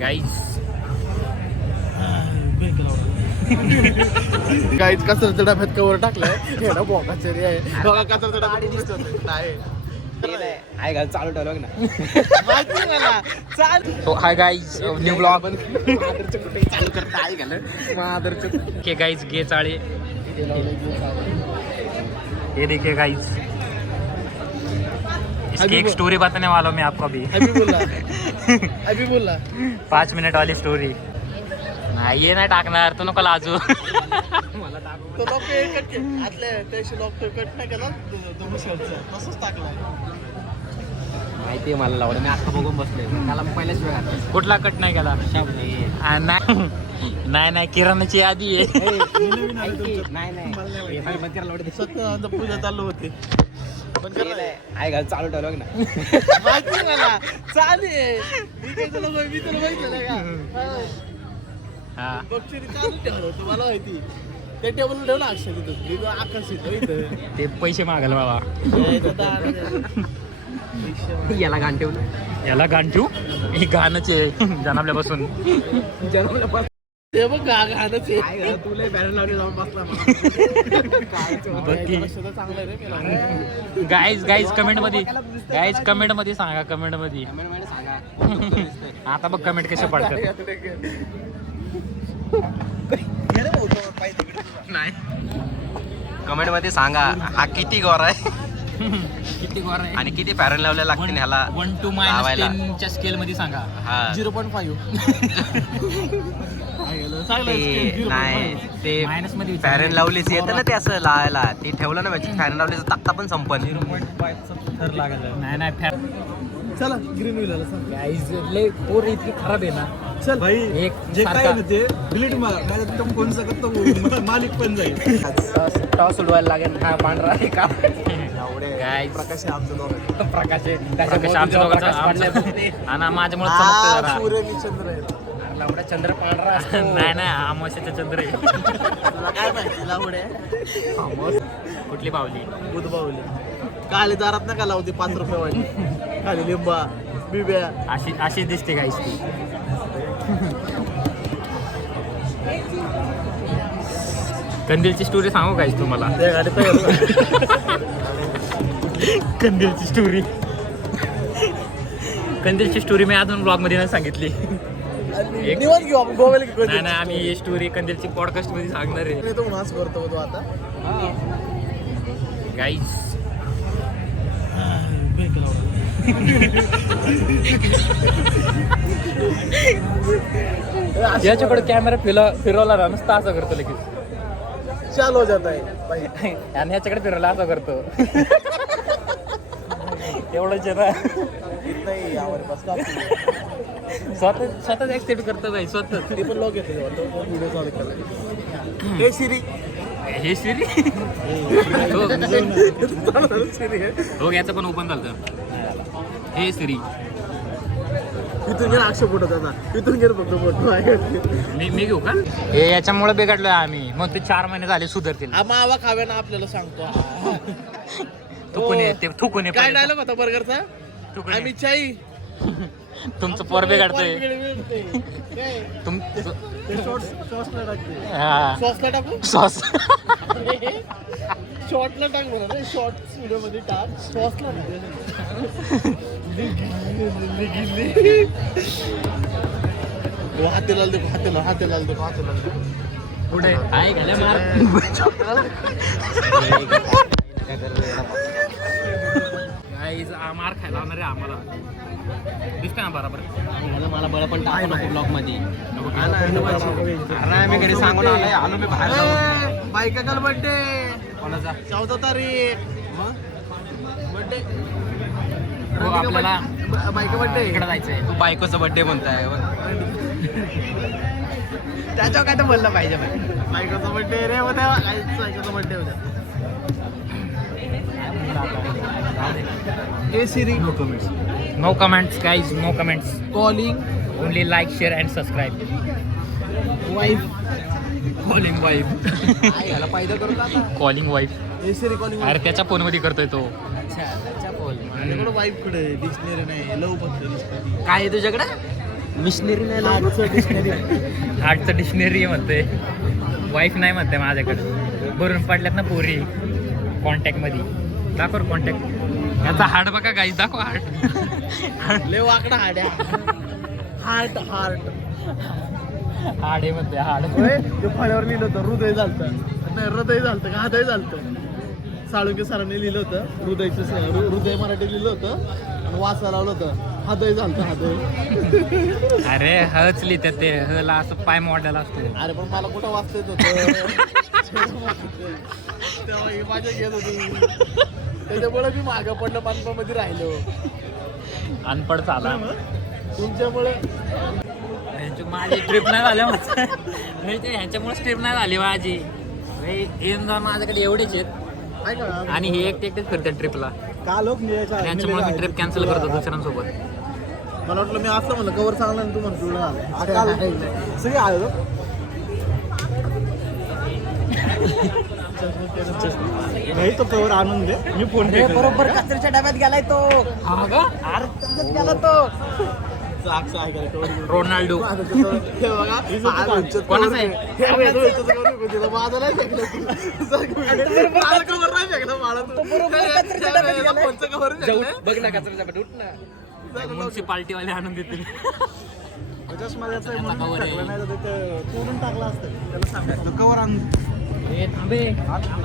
गाईच कचऱ्याच्या डब्यात कवर टाकलाय हे ना बोकाचरी आहे बघा कचऱ्याच्या डब्यात दिसतो नाही चालू ठेवलं ना माहिती मला चाल तो हाय गाइस न्यू ब्लॉग मादरचं कुठे चालू करता आहे घाल मादरचं के गाइस गे चाळे ये देखिए गाइस इसकी एक स्टोरी बताने वाला हूँ मैं आपको अभी अभी बोला 5 मिनट वाली स्टोरी नाही ये नाही टाकणार तू नको लाजू तो लॉक कट केला आतल्या त्याशी लॉक कट नाही केला दोन शर्टचा तसंच टाकला माहिती आहे मला लावलं मी आता बघून बसले त्याला पहिल्याच वेळ घातला कुठला कट नाही केला नाही नाही किराणाची यादी आहे सत्य पूजा चालू होते पण चालू ठेवलं ना माहिती मला चालेल मी तुला बघितलं का हा बक्षीस चालू ठेवलं होतं मला माहिती त्या टेबल ठेवलं अक्षर तिथं आकर्षित इथं ते पैसे मागाल बाबा याला गाण ठेवलं याला गाण ठेवू ही गाणंच आहे जन्मल्यापासून ते बघ गाणंच आहे तुला बॅनर लावले जाऊन बसला चांगलं रे गाईज कमेंट मध्ये सांगा कमेंट मध्ये आता बघ कमेंट कसे पडतात नाही कमेंट मध्ये सांगा हा किती गोरा आहे किती गोर आहे आणि किती फॅरन लावले लागतील ह्याला 1 to -10 च्या स्केल मध्ये सांगा हा 0.5 नाही ते मायनस मध्ये फॅरन लावलीच येतं ना ते असं लावायला ते ठेवलं ना म्हणजे फॅरन लावलीचं तक्ता पण संपन 0.5 लागेल नाही चला ग्रीन व्हीलर गाईज लय पोर इतकी खराब आहे ना चल भाई एक जे काय आहे ना ते डिलीट मार माझ्या तिथं कोण सकत तो मालिक पण जाईल टॉस उडवायला लागेल हा पांढरा आहे का गाईज प्रकाश आहे आमचं दोघं प्रकाश आहे आमच्या दोघांचा आणि माझ्यामुळे चमकते जरा सूर्य आणि चंद्र आहे लावडा चंद्र पांढरा असतो नाही अमावस्याचा चंद्र आहे तुला काय माहिती लावडे कुठली पावली बुध बाहुली काली दारात नका लावते 5 रुपये वाली खाली लिंबा बिब्या अशी दिसते गाईस ती कंदीलची स्टोरी सांगू गाईस तुम्हाला त्या गाडीत कंदीलची स्टोरी मी अजून ब्लॉग मध्ये नाही सांगितली निवांत घेऊ आपण गोव्याला घेऊ नाही आम्ही ही स्टोरी कंदीलची पॉडकास्ट मध्ये सांगणार आहे तो नाच करतो तो आता गाईस याच्याकडे कॅमेरा फिरवला ना नुसतं असं करतो लगेच चालू जात आहे भाई आणि ह्याच्याकडे फिरवला असं करतो एवढंच आहे ना नाही यावर बस का स्वतःच ऍक्सेप्ट करतो भाई स्वतः ते पण लॉग येते व्हिडिओ चालू केला हे सिरी हे श्री हो याचं पण ओपन झालं हे श्री इथून गेला अक्षय फोटो त्याचा इथून गेला फक्त फोटो मी घेऊ का हे याच्यामुळे बिघडलोय आम्ही मग ते 4 महिने झाले सुधारतील मावा खाव्या ना आपल्याला सांगतो थुकून काय डायलॉग होता बर्गरचा आम्ही चाई तुमचं पोर बिघडतंय सॉसला टाकते हा सॉसला टाकू सॉस शॉर्टला टाक म्हणा रे शॉर्ट्स व्हिडिओ मध्ये टाक सॉसला हातेला देखो पुढे आहे घाल्या मार मार खायला होणार आहे आम्हाला दिसतंय ना बरोबर मला बळ पण टाकू नको ब्लॉग मध्ये अरे मी घरी सांगून आलोय आलो मी बाहेर बायका काल बर्थडे कोणाचा 14 तारीख बर्थडे आपल्याला बायका बर्थडे इकडे जायचंय तू बायकोचा बर्थडे म्हणताय त्याच्यावर काय तर बोललं पाहिजे बायकोचा बर्थडे रे होता बायकोचा बर्थडे होता hey Siri no comments guys no comments calling only like share and subscribe wife calling wife याला फायदा करतो आता calling wife hey Siri calling अरे त्याच्या फोन मध्ये करतोय तो अच्छा फोन माझ्याकडे वाईफ कडे डिक्शनरी नाही लव फक्त काय आहे तुझ्याकडे मिशनरी नाही हार्टचं डिक्शनरी म्हणतोय. वाईफ नाही म्हणते माझ्याकडे. भरून पडल्यात ना पोरी कॉन्टॅक्ट मध्ये. दाखव कॉन्टॅक्ट. याचा हार्ट बघा गाईस, दाखव हार्ट. लय वाकडा हाड्या. हार्ट हार्ट हार्ट आहे म्हणते हार्ट. ते फळ्यावर लिहिलं होतं हृदय झालतं. नाही हृदय झालतं का हृदय झालतं. साळुंके सरांनी लिहिलं होतं हृदयचं हृदय मराठी लिहिलं होतं आणि वाचा लावलं होतं हृदय झालतं हृदय. अरे हच लिहितात ते. हला असं पाय मोडायला असतो. अरे पण मला कुठं वाचता येत होतं. तेव्हा ही माझ्या घेत होती. त्याच्यामुळे मी मागं पडलं बांधकामध्ये राहिलो. अनपड चाला तुमच्यामुळे माझी ट्रिप नाही झाल्या ह्यांच्यामुळे ट्रिप नाही झाली माझी. यंदा माझ्याकडे एवढेच आहेत आणि हे एकटेच फिरतात ट्रिपला. का लोक त्यांच्यामुळे मी ट्रिप कॅन्सल करतो दुसऱ्यांसोबत. मला वाटलं मी असं म्हणलं कवर चांगला तू म्हणतो सगळे आलो. नाही तो कवर आणून दे मी फोन पे. बरोबर कचऱ्याच्या डब्यात गेलाय तो. हा का? गेला तो. रोनाल्डो कोणाचा आहे? बघ ना कचऱ्याच्या डब्यात. उठ ना. म्युन्सिपाल्टी वाले आणून देतील.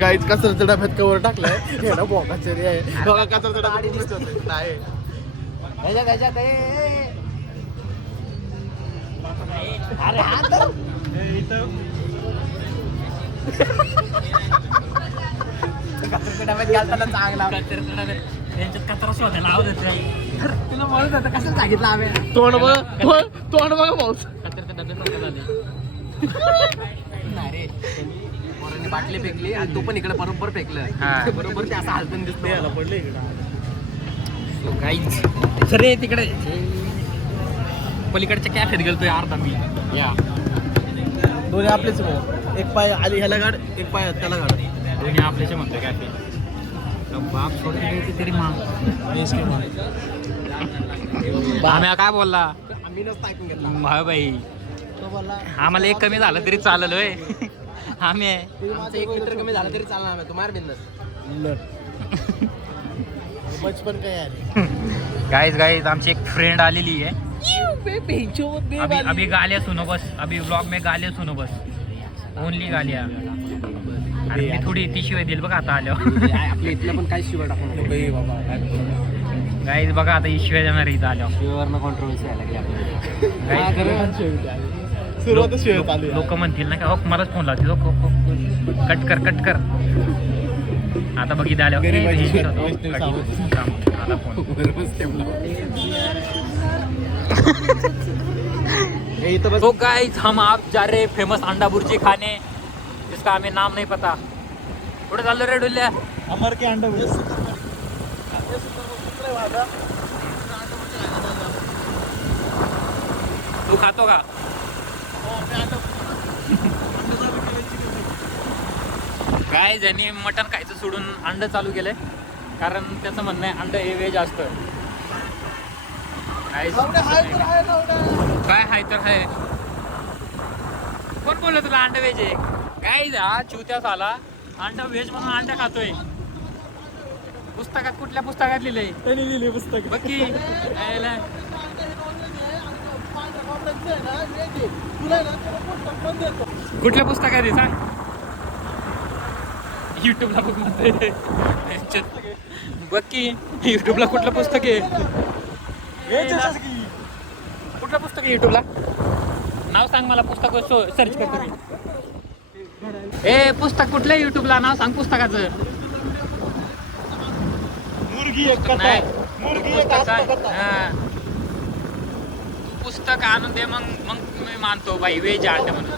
काहीच कचऱ्याच्या डब्यात कवर टाकलाय. बोकाचरी आहे बघा कचऱ्याच्या डब्यात नाही. अरे हा तर कचऱ्याच्या डब्यात घालताना चांगला. त्यांच्यात कचरा शोधायला आवडत नाही. तुला म्हणत होतं कसं सांगितलं आम्ही. तोंड बघा तोंड बघा पाऊस. कचऱ्याच्या डब्यात झाले. नाही रे पोरांनी बाटली फेकली आणि तो पण इकडे बरोबर फेकलं. हा. बरोबर ते असं हालतून दिसतो. पडले इकडे काहीच सरे तिकडे पलीकडच्या कॅफेत गेलतोय अर्धा मी. या दोन्ही आपलेच भाऊ. एक पाय आली ह्याला गाड एक पाय त्याला गाड. दोन्ही आपल्याचे म्हणतोय कॅफे. बाप सोडून द्यायची तरी माग. आम्ही काय बोलला आम्ही नसतं ऐकून घेतला. हा बाई तो बोलला आम्हाला एक कमी झालं तरी चाललं होय. आम्ही आमचं 1 लिटर कमी झालं तरी चालणार आम्ही. तुम्हाला बिंदस बचपन काय यार. गाइस आमची एक फ्रेंड आलेली आहे. अभी गालियां सुनो बस. अभी व्लॉग में गालियां सुनो बस. ओनली गालियां. आणि मी थोडी ती शिवाय देईल बघा आता आल्यावर. आपल्या इथलं पण काही शिवाय टाकून गाईज बघा आता ही शिवाय देणार इथं आल्यावर. शिवावरनं कॉन्ट्रोवर्सी यायला लागली आपल्याला. सुरुवातच शिवाय चालू आहे. लोक म्हणतील ना का मलाच फोन लावतील. कट कर आता बघितलं आल्यावर आता फोन. तो गाइस हम आप जा रहे फेमस अंडा बुर्जी खाने जिसका हमें नाम नहीं पता. कुठे चाललो रे डुल्ल्या? अमर के अंडा तू खातो का? काय ज्यांनी मटण खायचं सोडून अंड चालू केलंय कारण त्याचं म्हणणं आहे अंड हे व्हेज असतं. काय हाय तर हाय. कोण बोललं तुला अंड व्हेज आहे? काय हा चिवत्यास आला अंड व्हेज म्हणून अंड खातोय. पुस्तकात कुठल्या पुस्तकात लिहिलंय? त्यांनी लिहिली पुस्तक. बघी कुठल्या पुस्तकात आहे सांग? युट्यूबला बघ म्हणतोय. बघ की युट्यूबला कुठलं पुस्तक आहे? कुठलं पुस्तक आहे युट्यूबला? नाव सांग मला. पुस्तक सर्च करतो मी. ए पुस्तक कुठलं आहे युट्यूबला? नाव सांग पुस्तकाचं. मुर्गी एक कथा. मुर्गी एक आत्मकथा. पुस्तक आणून दे मग मी मानतो भाई व्हेज अंडे म्हणून.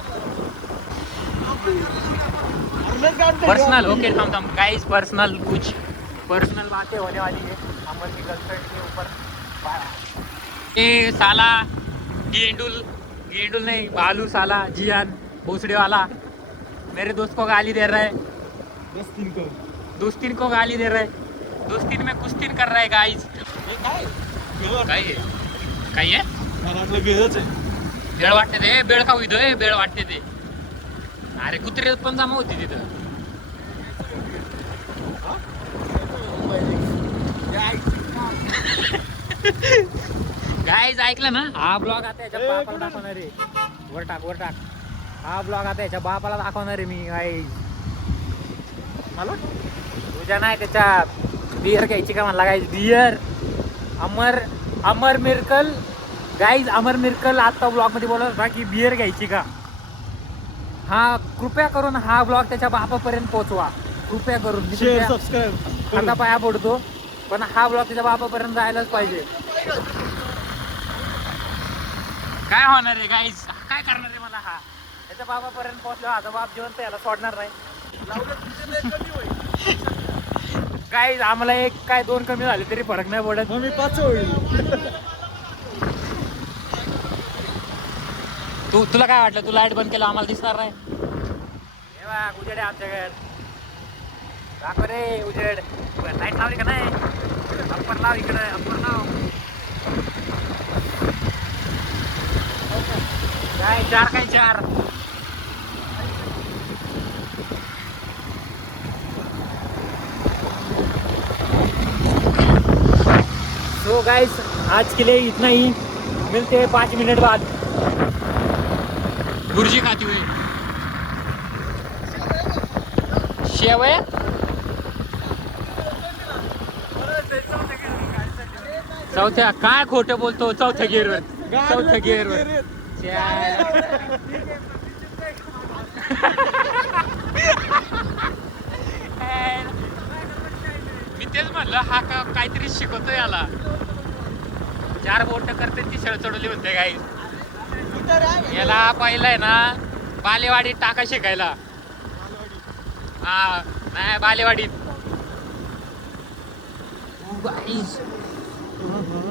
पर्सनल ओके थांब गाइस पर्सनल कुछ पर्सनल बातें होने वाली है. अमर की गर्लफ्रेंड के ऊपर ए साला गेंडुल नहीं भालू साला जियान भोसड़े वाला मेरे दोस्त को गाली दे रहा है. दोस्तीन को गाली दे रहा है. दोस्तीन में कुश्तीन कर रहा है गाइस. काय है मला वाटलं वेळच आहे. बेळ वाटते ते, बेळ खाऊ इथं बेळ वाटते ते. अरे कुत्रे पण जमा होती तिथं. गाईज ऐकलं ना, हा ब्लॉग आता याच्या बापाला दाखवणार आहे. वर टाक. हा ब्लॉग आता याच्या बापाला दाखवणार आहे मी. गाईज मला तुझ्या नाही त्याच्या बियर घ्यायची का म्हणला. गाईज बियर अमर मिरकल. गाईज अमर मिरकल आता ब्लॉग मध्ये बोलत होता की बियर घ्यायची का. हा कृपया करून हा ब्लॉग त्याच्या बापापर्यंत पोहोचवा. कृपया करून मी शेअर तुमच्या सबस्क्राईब हाता पाया पडतो, पण हा ब्लॉग त्याच्या बापापर्यंत जायलाच पाहिजे. काय होणार आहे गाईज, काय करणार आहे मला हा. त्याच्या बापापर्यंत पोहोचलो, आता बाप जिवंत याला सोडणार नाही. गाईज आम्हाला एक काय 2 कमी झाले तरी फरक नाही पडत. मग मी 5 होईल. तुला काय वाटलं, तू लाईट बंद केला आम्हाला दिसणार नाही. उजेड आहे आमच्याकडे. दाखव रे उजेड. लाईट लावली का नाही. अप्पर लाव इकडे, अप्पर लाव. काय 4 तो गाइस आज के लिए इतना ही. मिलते हैं 5 मिनट बाद. बुर्जी खाती हुई शेव आहे. चौथ्या काय खोटं बोलतो. चौथ्या गिअरवर मी तेच म्हणलं हा काहीतरी शिकवतो याला. 4 बोट करते ती सळ चढवली म्हणते गाई. याला पाहिलंय ना बालेवाडीत टाका शिकायला. हा नाही बालेवाडीत.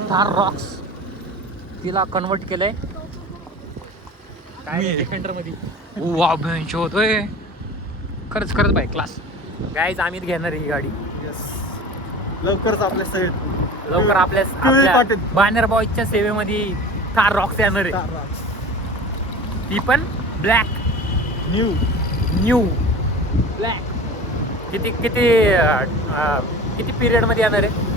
थार रॉक्स तिला कन्वर्ट केलंय काय डिफेंडर मध्ये. वा बेंच होतोय. खरंच भाई क्लास. गाईज आम्हीच घेणार ही गाडी. लवकरच आपल्या साईड लवकर आपल्या बानर बॉयच्या सेवेमध्ये थार रॉक्स येणार आहे. ती पण ब्लॅक न्यू ब्लॅक. किती पिरियड मध्ये येणार आहे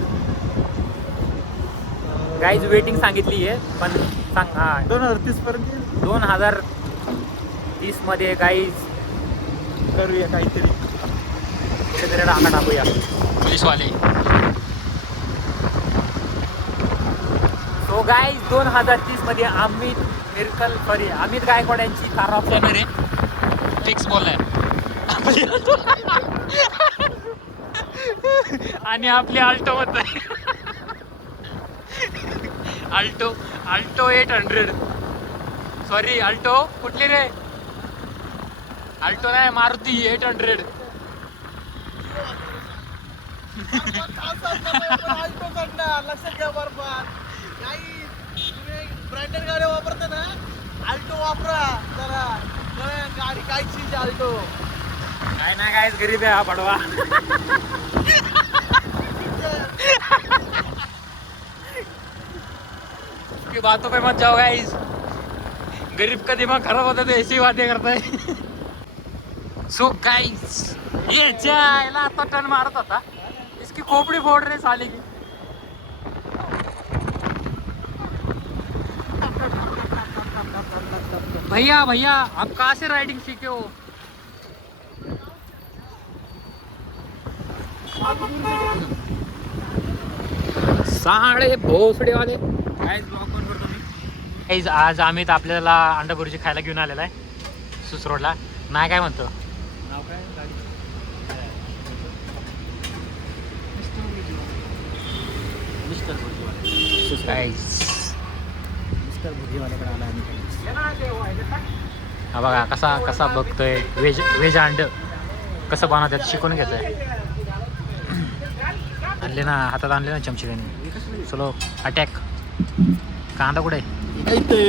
गाईज. वेटिंग सांगितली आहे पण सांग. हा 2030 पर्यंत 2030 मध्ये गाईज करूया काहीतरी. कुठेतरी टाका टाकूया पोलीसवाले. सो गाईज 2030 मध्ये अमित गायकवाड यांची कार ऑफ येणार आहे. फिक्स बोललाय. आणि आपली अल्टो होत आहे. अल्टो 800. सॉरी अल्टो कुठली रे. अल्टो नाही मारुती 800. लक्षात घ्या बरोबर. ब्रँडेड गाड्या वापरता ना अल्टो वापरा जरा. गाडी काय चीज अल्टो. काय ना काय गरीब आहे हा पडवा. की बातों पे मत जाओ गाइस. गरीब का दिमाग खराब होता तो ऐसी बातें करता है. सो गाइस ये याला आता टर्न मारत होता. इसकी खोपड़ी फोड़ रहे साले की. भैया आप कहाँ से राइडिंग सीखे हो. साडे भोसडे वाले. आज आम्ही आपल्याला अंडा बुर्जी खायला घेऊन आलेला आहे सुसरोडला. नाही काय म्हणतो नाव काय हा बघा कसा बघतोय. व्हेज अंड कसं बनवतात शिकून घेतोय. आणले ना हातात आणले ना चमचे. चलो अटॅक. कांदा कुठे इथे